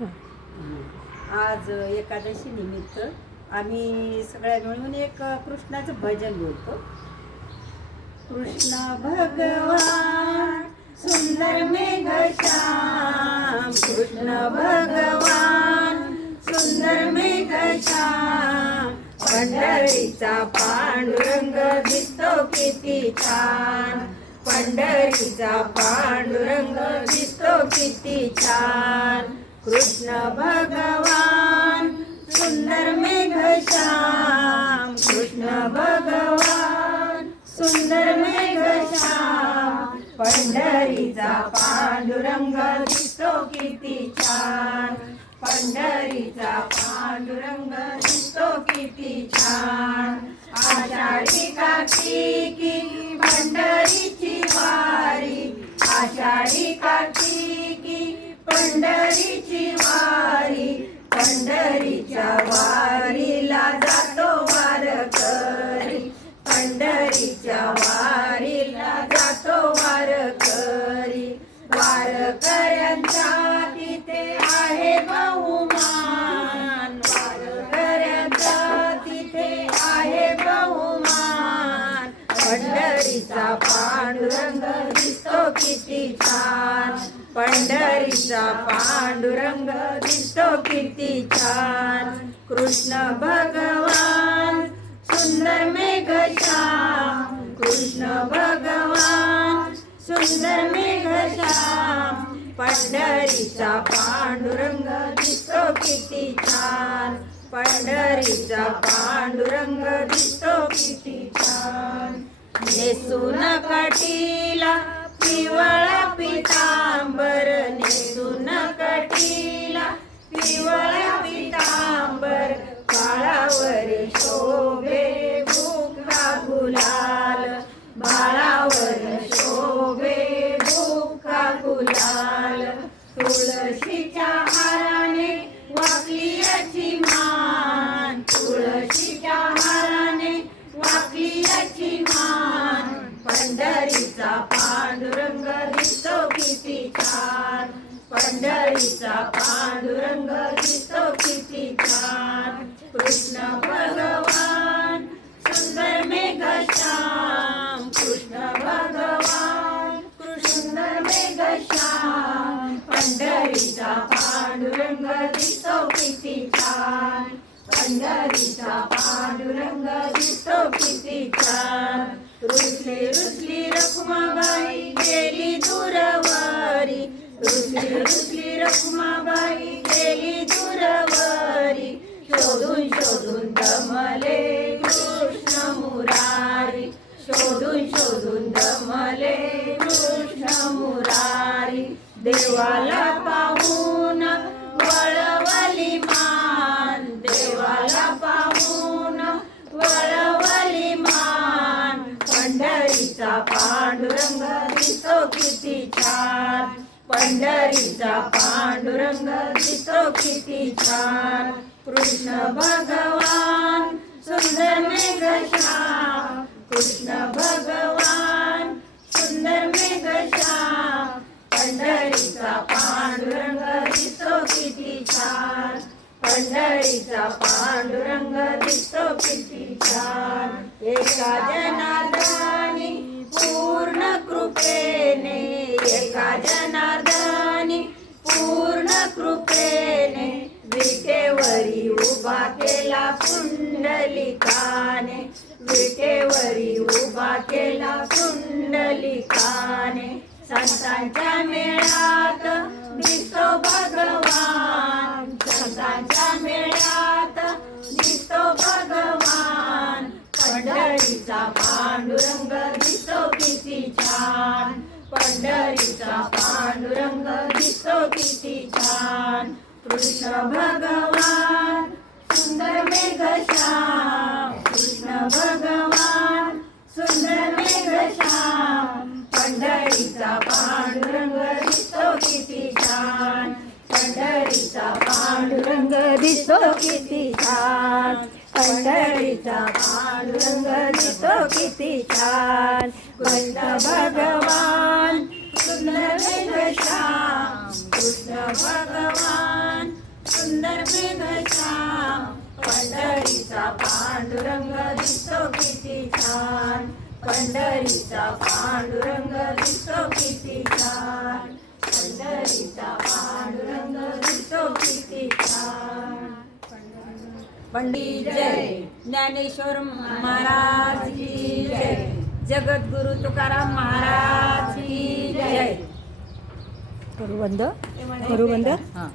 आज एकादशी निमित्त आम्ही सगळ्या मिळून एक कृष्णाचं भजन बोलतो कृष्ण भगवान सुंदर मेघ श्याम. कृष्ण भगवान सुंदर मेघ श्याम. पंढरीचा पांडुरंग दिसतो किती छान. पंढरीचा पांडुरंग दिसतो किती छान. कृष्ण भगवान सुंदर मेघ श्याम कृष्ण भगवान सुंदर मेघ श्याम पंढरीचा पांडुरंग दिसतो किती छान। पंढरीचा पांडुरंग दिसतो किती छान। आषाढी कार्तिकी पंढरीची वारी। आषाढी कार्तिकी पंढरीची वारी पंढरीच्या वारीला जातो वारकरी. पंढरीच्या वारीला जातो वारकरी. वारकऱ्यांचा तिथे आहे बहुमान. वारकऱ्यांचा तिथे आहे बहुमान. पंढरीचा पांडुरंग दिसतो किती छान. पंढरीचा पांडुरंग दिसतो किती छान. कृष्ण भगवान सुंदर मेघश्याम कृष्ण भगवान सुंदर मेघश्याम पंढरीचा पांडुरंग दिसतो किती छान. पंढरीचा पांडुरंग दिसतो किती छान. नेसून काठीला पिवळ पितांबर नेसून कटीला. पिवळ पितांबर काळावर शोभे भूखा गुलाल बाळावर शोभे भूखा गुलाल तुळशीच्या हाराने वाकली मान. तुळशीच्या हाराने वाकली मान. पंढरीचा पंढरीचा पांडुरंग दिसतो किती छान. कृष्ण भगवान सुंदर मेघ श्याम. कृष्ण भगवान कृष्ण मेघ श्याम. पंढरीचा पांडुरंग दिसतो किती छान. पंढरीचा पांडुरंग दिसतो किती छान. रुसली रुसली रखुमाबाई गेली रुसली रुसली रखुमाबाई शोधून शोधून दमले कृष्ण मुरारी. शोधून शोधून दमले कृष्ण मुरारी. देवाला पंढरीचा पांडुरंग दिसतो किती छान. कृष्ण भगवान सुंदर मेघ श्याम कृष्ण भगवान सुंदर मेघ श्याम पंढरीचा पांडुरंग दिसतो किती छान. पंढरीचा पांडुरंग दिसतो किती छान. एका जनादानी पूर्ण कृपेने एका जनार्दनी पूर्ण कृपेने विटेवरी उभा केला पुंडलिकाने. विटेवरी उभा केला पुंडलिकाने. संतांच्या मेळात दिसतो भगवान छान. कृष्ण भगवान सुंदर मेघ श्याम. कृष्ण भगवान सुंदर मेघ श्याम. पंढरीचा पांडुरंग दिसतो किती छान. पंढरीचा पांडुरंग दिसतो किती छान. पंढरीचा पांडुरंग दिसतो किती छान. कृष्ण भगवान सुंदर मेघ श्याम. कृष्ण भगवान सुंदर मेघश्याम पंढरीचा पांडुरंग दिसतो किती छान. पंढरीचा पांडुरंग दिसतो किती छान. पंढरीचा पांडुरंग दिसतो किती छान. पंडित जय. ज्ञानेश्वर महाराज की जय. जगद्गुरु तुकाराम महाराज की जय. करू बंद? करू बंद? हां.